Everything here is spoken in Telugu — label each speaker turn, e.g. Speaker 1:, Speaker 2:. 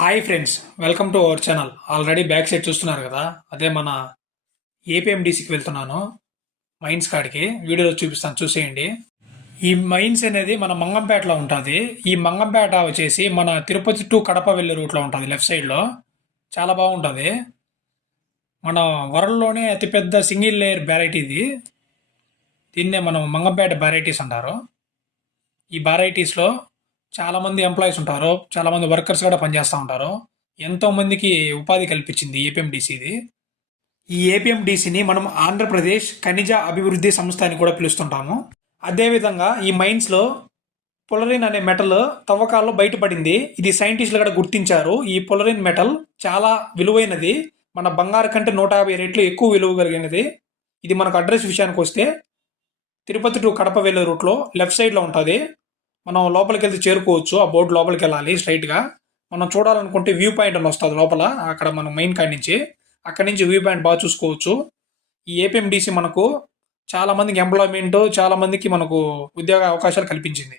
Speaker 1: Hi friends welcome to our channel already back side చూస్తున్నారు కదా? అదే మన ఏపీఎండిసికి వెళ్తున్నాను. మైన్స్ కాడికి. వీడియోలో చూపిస్తాను చూసేయండి. ఈ మైన్స్ అనేది మన మంగంపేటలో ఉంటుంది. ఈ మంగంపేట వచ్చేసి మన తిరుపతి టు కడప వెళ్ళే రూట్లో ఉంటుంది లెఫ్ట్ సైడ్లో చాలా బాగుంటుంది. మన వరల్డ్లోనే అతిపెద్ద సింగిల్ లేయర్ వెరైటీ ఇది. దీన్నే మనం మంగంపేట వెరైటీస్ అంటారు. ఈ వెరైటీస్లో చాలామంది ఎంప్లాయీస్ ఉంటారు. చాలామంది వర్కర్స్ కూడా పనిచేస్తూ ఉంటారు. ఎంతోమందికి ఉపాధి కల్పించింది ఏపీఎండిసిది ఈ ఏపీఎండిసిని మనం ఆంధ్రప్రదేశ్ ఖనిజ అభివృద్ధి సంస్థ అని కూడా పిలుస్తుంటాము. అదేవిధంగా ఈ మైన్స్లో పొలరిన్ అనే మెటల్ తవ్వకాల్లో బయటపడింది. ఇది సైంటిస్టులు కూడా గుర్తించారు. ఈ పొలరిన్ మెటల్ చాలా విలువైనది. మన బంగారు కంటే నూట యాభై రెట్లు ఎక్కువ విలువ కలిగినది. ఇది మనకు అడ్రస్ విషయానికి వస్తే తిరుపతి టు కడప వెళ్ళే రూట్లో లెఫ్ట్ సైడ్లో ఉంటుంది. మనం లోపలికి వెళ్తే చేరుకోవచ్చు ఆ బోర్డు లోపలికి వెళ్ళాలి స్ట్రైట్గా. మనం చూడాలనుకుంటే వ్యూ పాయింట్ అని వస్తుంది లోపల అక్కడ మనం మెయిన్ కాడి నుంచి. అక్కడ నుంచి వ్యూ పాయింట్ బాగా చూసుకోవచ్చు. ఈ ఏపీఎండిసి మనకు చాలామందికి ఎంప్లాయ్మెంట్ మనకు ఉద్యోగ అవకాశాలు కల్పించింది.